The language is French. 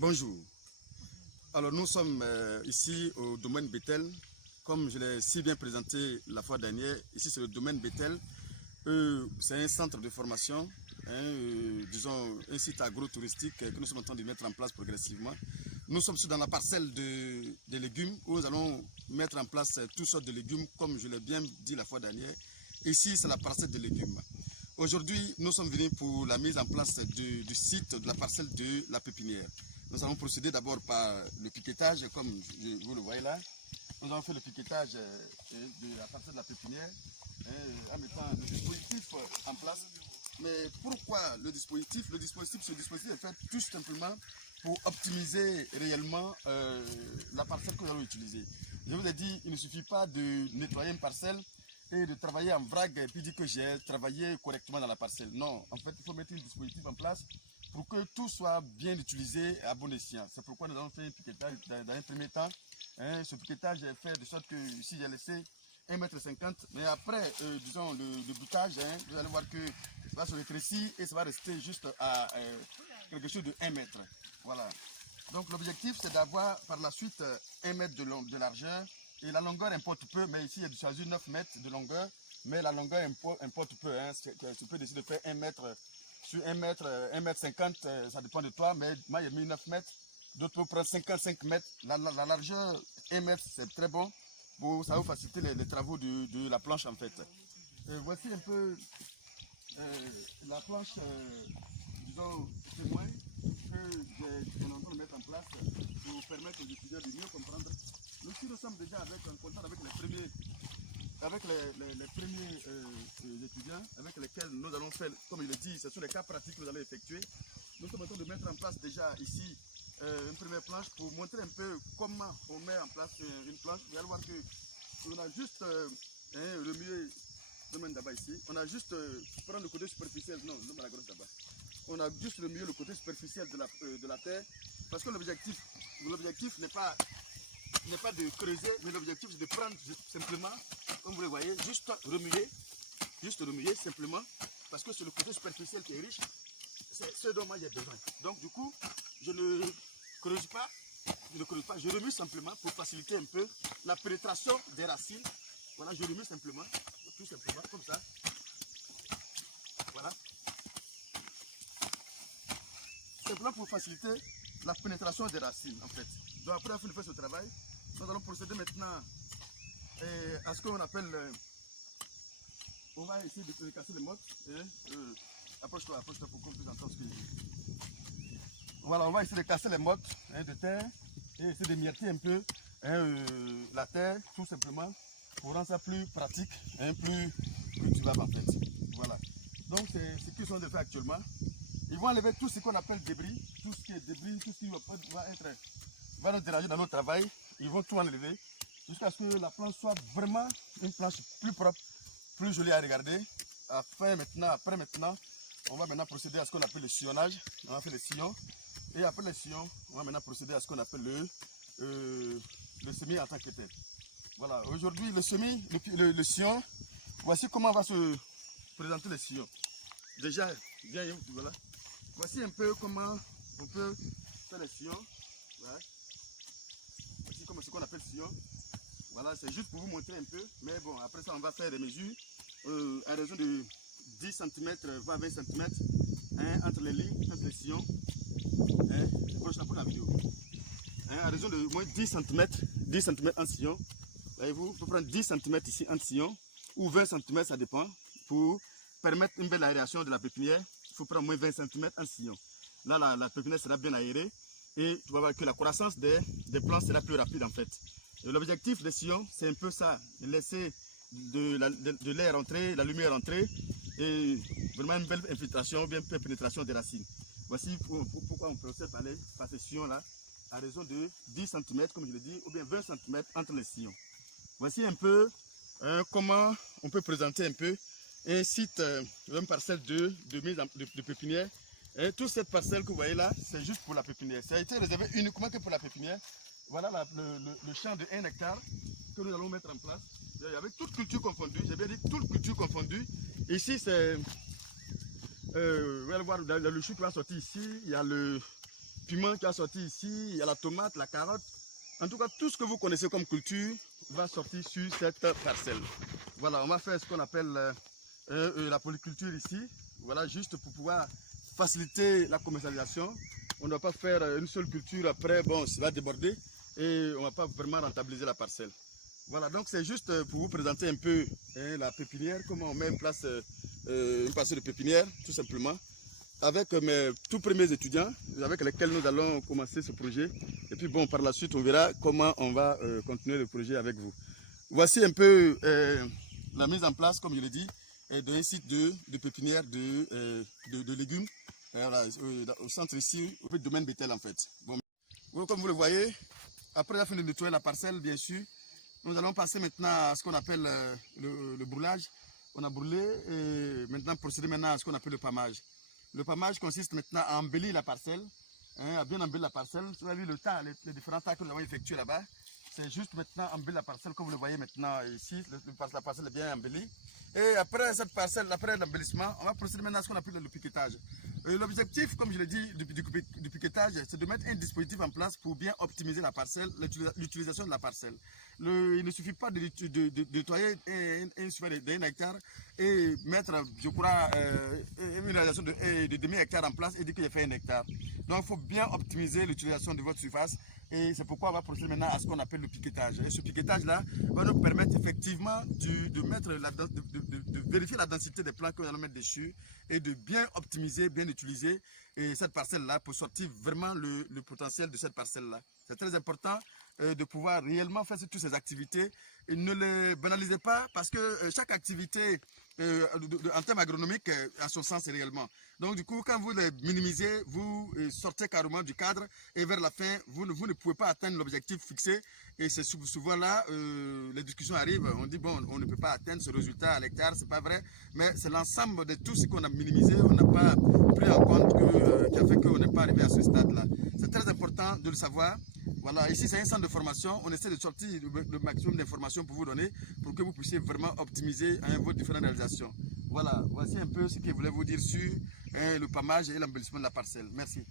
Bonjour. Alors nous sommes ici au domaine Bethel. Comme je l'ai si bien présenté la fois dernière, ici c'est le domaine Bethel. C'est un centre de formation, disons un site agro-touristique que nous sommes en train de mettre en place progressivement. Nous sommes dans la parcelle de légumes où nous allons mettre en place toutes sortes de légumes comme je l'ai bien dit la fois dernière. Ici c'est la parcelle de légumes. Aujourd'hui nous sommes venus pour la mise en place du site de la parcelle de la pépinière. Nous allons procéder d'abord par le piquetage comme vous le voyez là. Nous allons faire le piquetage de la parcelle de la pépinière en mettant le dispositif en place. Mais pourquoi le dispositif? Ce dispositif est fait tout simplement pour optimiser réellement la parcelle que nous allons utiliser. Je vous ai dit, il ne suffit pas de nettoyer une parcelle et de travailler en vrac et puis dire que j'ai travaillé correctement dans la parcelle. Non, en fait, il faut mettre un dispositif en place pour que tout soit bien utilisé à bon escient. C'est pourquoi nous allons faire un piquetage dans un premier temps. Ce piquetage est fait de sorte que ici j'ai laissé 1,50 m, mais après, disons, le boutage, vous allez voir que ça va se rétrécir et ça va rester juste à quelque chose de 1 mètre. Voilà. Donc l'objectif c'est d'avoir par la suite 1 mètre de largeur et la longueur importe peu, mais ici il y a choisi 9 mètres de longueur, mais la longueur importe peu. Tu peux décider de faire 1 mètre sur 1 mètre, 1,50 m, ça dépend de toi, mais moi j'ai mis 9 mètres. D'autres peuvent prendre 55 mètres. La largeur 1 mètre, c'est très bon. Ça va vous faciliter les travaux de la planche en fait. Voici un peu la planche, disons, témoin que on est en train de mettre en place pour permettre aux étudiants de mieux comprendre. Nous sommes déjà en contact avec les premiers étudiants avec lesquels nous allons faire, comme il le dit, ce sont les cas pratiques que nous allons effectuer. Nous sommes en train de mettre en place déjà ici une première planche pour montrer un peu comment on met en place une planche. Vous allez voir qu'on a juste remué le domaine d'abord ici. On a juste prendre le côté superficiel, non, la grosse d'abord. On a juste remué le côté superficiel de la terre parce que l'objectif n'est pas de creuser, mais l'objectif c'est de prendre simplement, comme vous le voyez, juste remuer simplement parce que c'est le côté superficiel qui est riche. C'est ce dont moi j'ai besoin. Donc du coup, je ne creuse pas, je remue simplement pour faciliter un peu la pénétration des racines. Voilà, je remue simplement, tout simplement, comme ça. Voilà. Simplement pour faciliter la pénétration des racines, en fait. Donc après avoir fait ce travail, nous allons procéder maintenant à ce qu'on appelle... on va essayer de casser les mottes. Approche-toi pour qu'on puisse entendre ce que je dis. Voilà, on va essayer de casser les mottes de terre et essayer de mietter un peu la terre, tout simplement, pour rendre ça plus pratique, plus cultivable en fait. Voilà. Donc c'est ce qu'ils sont en train de faire actuellement. Ils vont enlever tout ce qu'on appelle débris, tout ce qui est débris, tout ce qui va nous déranger dans notre travail. Ils vont tout enlever jusqu'à ce que la planche soit vraiment une planche plus propre, plus jolie à regarder. Après maintenant, on va maintenant procéder à ce qu'on appelle le sillonnage. On va faire le sillon. Et après le sillon, on va maintenant procéder à ce qu'on appelle le semis en tant que tel. Voilà, aujourd'hui le semis, le sillon, voici comment va se présenter le sillon. Déjà, voilà. Voici un peu comment on peut faire le sillon. Voilà. Voici comment ce qu'on appelle sillon. Voilà, c'est juste pour vous montrer un peu. Mais bon, après ça, on va faire des mesures à raison de 10 cm, voire 20 cm entre les lignes, entre les sillons. Pour la vidéo. À raison de moins 10 cm en sillon. Voyez-vous, il faut prendre 10 cm ici en sillon, ou 20 cm, ça dépend. Pour permettre une belle aération de la pépinière, il faut prendre moins 20 cm en sillon. Là, la pépinière sera bien aérée et tu vas voir que la croissance des plants sera plus rapide en fait. L'objectif des sillons, c'est un peu ça, laisser de l'air entrer, la lumière entrer et vraiment une belle infiltration, bien pénétration des racines. Voici pourquoi on procède par ces sillons-là, à raison de 10 cm, comme je l'ai dit, ou bien 20 cm entre les sillons. Voici un peu comment on peut présenter un peu un site, une parcelle de pépinière. Et toute cette parcelle que vous voyez là, c'est juste pour la pépinière. Ça a été réservé uniquement que pour la pépinière. Voilà le champ de 1 hectare que nous allons mettre en place. Avec toute culture confondue, j'ai bien dit toute culture confondue. Ici, c'est... vous allez voir le chou qui va sortir ici. Il y a piment qui a sorti ici, il y a la tomate, la carotte. En tout cas, tout ce que vous connaissez comme culture va sortir sur cette parcelle. Voilà, on va faire ce qu'on appelle la polyculture ici. Voilà, juste pour pouvoir faciliter la commercialisation. On ne va pas faire une seule culture, après, bon, ça va déborder et on ne va pas vraiment rentabiliser la parcelle. Voilà, donc c'est juste pour vous présenter un peu la pépinière, comment on met en place une parcelle de pépinière, tout simplement, avec mes tout premiers étudiants, avec lesquels nous allons commencer ce projet. Et puis bon, par la suite, on verra comment on va continuer le projet avec vous. Voici un peu la mise en place, comme je l'ai dit, d'un site de pépinière de légumes. Voilà, au centre ici, au domaine Bétel en fait. Bon, comme vous le voyez, après la fin de nettoyer la parcelle, bien sûr, nous allons passer maintenant à ce qu'on appelle le brûlage. On a brûlé et maintenant procéder maintenant à ce qu'on appelle le pâmage. Le pâmage consiste maintenant à embellir la parcelle, à bien embellir la parcelle. Vous avez vu le tas, les différents tas que nous avons effectués là-bas. C'est juste maintenant embellir la parcelle, comme vous le voyez maintenant ici. La parcelle est bien embellie. Et après cette parcelle, après l'embellissement, on va procéder maintenant à ce qu'on appelle le piquetage. L'objectif, comme je l'ai dit, du piquetage, c'est de mettre un dispositif en place pour bien optimiser la parcelle, l'utilisation de la parcelle. Il ne suffit pas de nettoyer un super d'un hectare et mettre, je crois, une réalisation de demi-hectare en place et dire que j'ai fait un hectare. Donc il faut bien optimiser l'utilisation de votre surface et c'est pourquoi on va procéder maintenant à ce qu'on appelle le piquetage. Et ce piquetage-là va nous permettre effectivement de vérifier la densité des plants que nous allons mettre dessus et de bien optimiser, bien utiliser cette parcelle-là pour sortir vraiment le potentiel de cette parcelle-là. C'est très important de pouvoir réellement faire toutes ces activités et ne les banalisez pas parce que chaque activité en termes agronomiques a son sens réellement. Donc du coup, quand vous les minimisez, vous sortez carrément du cadre et vers la fin, vous ne pouvez pas atteindre l'objectif fixé et c'est souvent là, les discussions arrivent, on dit bon, on ne peut pas atteindre ce résultat à l'hectare, c'est pas vrai, mais c'est l'ensemble de tout ce qu'on a minimisé, on n'a pas pris en compte qui a fait qu'on n'est pas arrivé à ce stade-là. C'est très important de le savoir. Voilà, ici c'est un centre de formation, on essaie de sortir le maximum d'informations pour vous donner, pour que vous puissiez vraiment optimiser vos différentes réalisations. Voilà, voici un peu ce que je voulais vous dire sur le pâmage et l'embellissement de la parcelle. Merci.